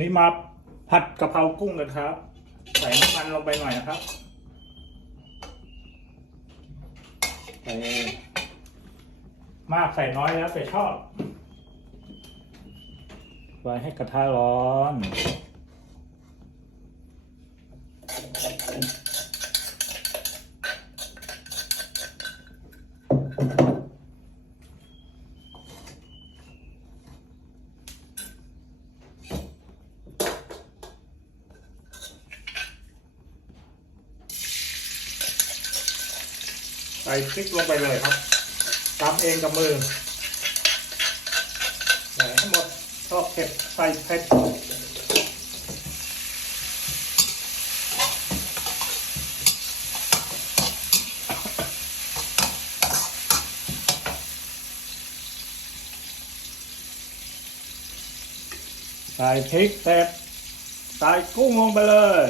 นี่มาผัดกะเพรากุ้งกันครับ ใส่น้ำมันลงไปหน่อยนะครับใส่มากใส่น้อยแล้วแต่ชอบไว้ให้กระทะร้อน ใส่พริกลงไปเลยครับตำเองกับมือใส่ให้หมดชอบเผ็ดใส่เผ็ดใส่พริกเสร็จใส่กุ้งลงไปเลย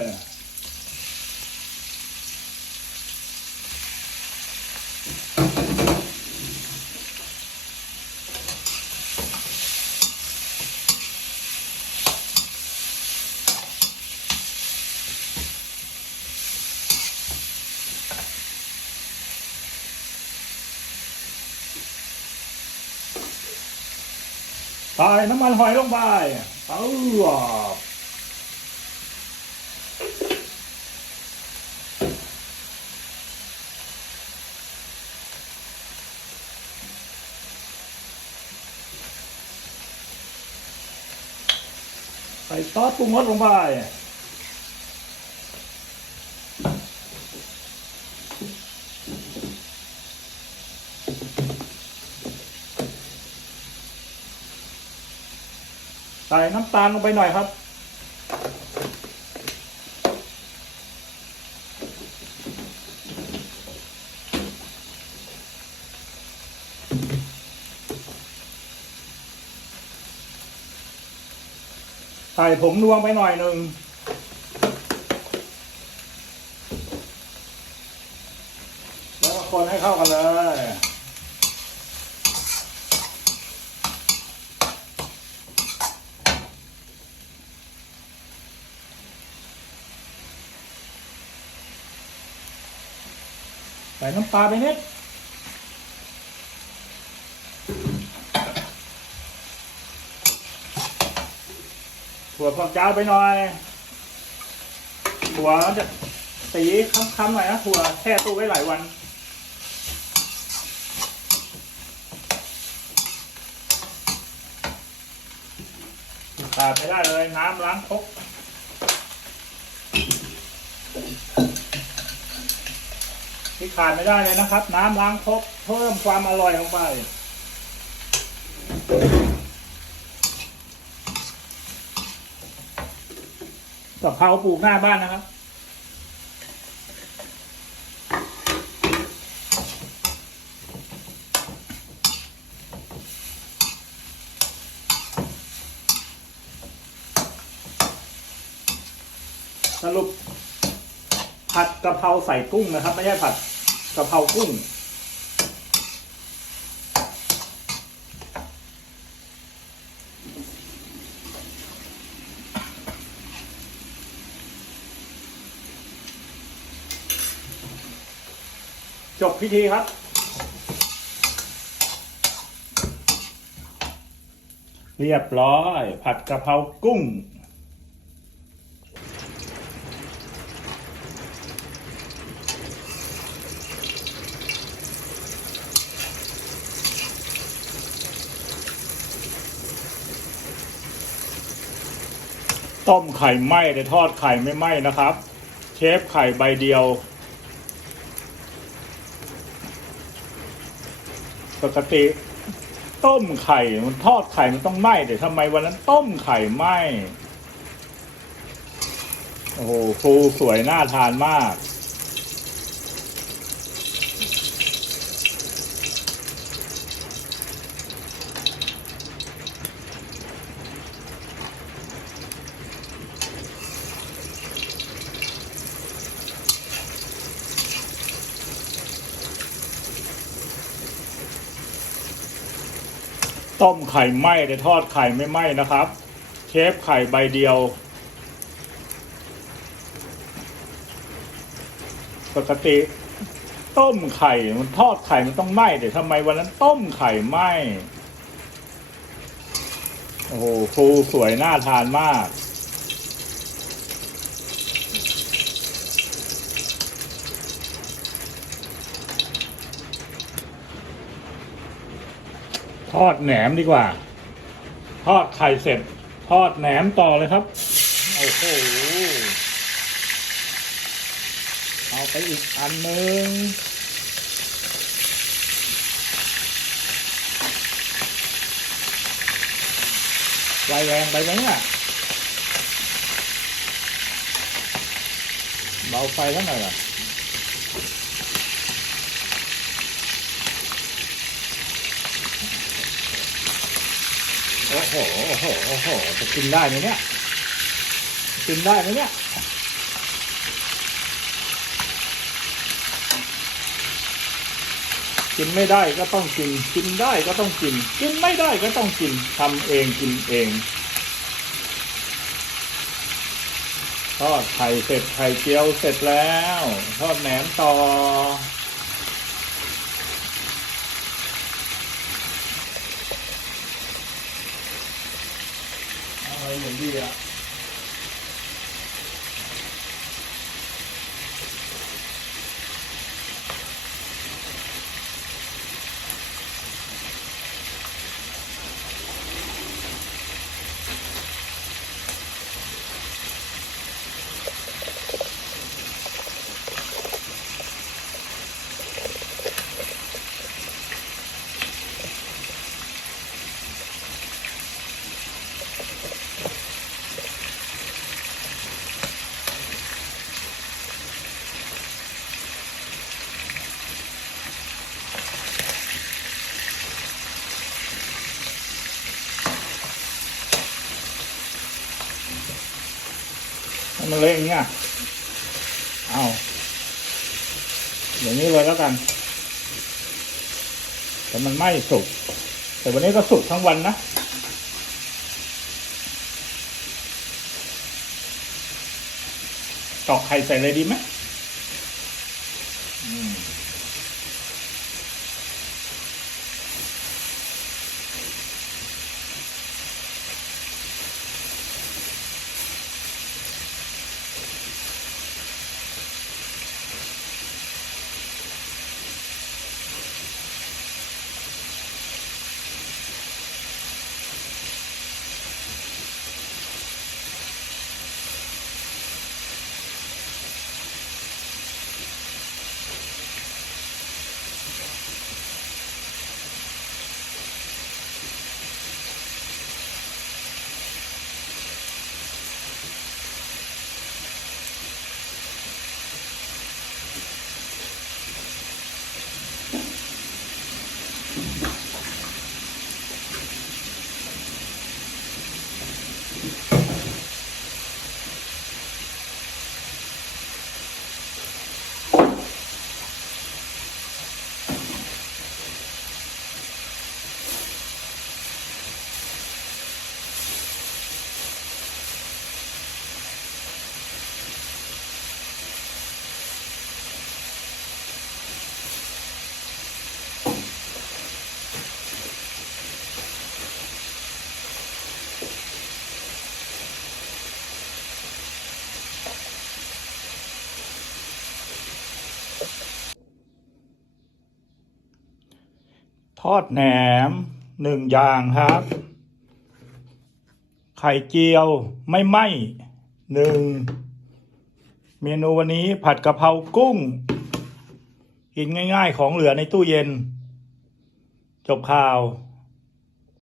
ใส่น้ำมันหอยลงไปเอาใส่ซอสปรุงรสลงไป ส่น้ำตาลลงไปหน่อยครับ ใส่ผงนวงไปหน่อยหนึ่งแล้วคนให้เข้ากันเลย ส่น้ำปลาไปนิดถั่วฝักยาวไปหน่อยถั่วจะสีค้ำๆหน่อยนะถั่วแช่ตู้ไว้หลายวันขาไม่ได้เลยน้ำล้างครก ที่ขาดไม่ได้เลยนะครับ น้ำล้างครกเพิ่มความอร่อยลงไป กะเพราปลูกหน้าบ้านนะครับ สรุปผัดกะเพราใส่กุ้งนะครับ ไม่ใช่ผัด กะเพรากุ้ง จบพิธีครับเรียบร้อย ผัดกะเพรากุ้ง ต้มไข่ไหม้แต่ทอดไข่ไม่ไหม้นะครับ เชฟไข่ใบเดียว ปกติ ต้มไข่มันทอดไข่มันต้องไหม้แต่ทำไมวันนั้นต้มไข่ไหม้โอ้โหฟูสวยน่าทานมาก ต้มไข่ไหม้แต่ทอดไข่ไม่ไหม้นะครับ เชฟไข่ใบเดียว ปกติ ต้มไข่มันทอดไข่มันต้องไหม้แต่ทำไมวันนั้นต้มไข่ไหม้โอ้โหฟูสวยน่าทานมาก ทอดแหนมดีกว่า ทอดไข่เสร็จ ทอดแหนมต่อเลยครับ โอ้โห เอาไปอีกอันหนึ่งไฟแรงไปไหมเนี่ยเบาไฟเท่าไหร่ล่ะ อ้โหโอ้โหโอ้โหจะกินได้ไหมเนี่ยกินได้ไหมเนี่ยกินไม่ได้ก็ต้องกิน กินได้ก็ต้องกิน กินไม่ได้ก็ต้องกินทำเองกินเองทอดไข่เสร็จไข่เจียวเสร็จแล้ว ทอดแหนมต่อ อะไมันเละอย่างเงี้ยเอาอย่างนี้เลยแล้วกัน แต่มันไม่สุก แต่วันนี้ก็สุกทั้งวันนะตอกไข่ใส่เลยดีไหมอืม ทอดแหนมหนึ่งอย่างครับ ไข่เจียวไม่ไหม้หนึ่งเมนูวันนี้ผัดกะเพรากุ้ง กินง่ายๆของเหลือในตู้เย็น จบข่าว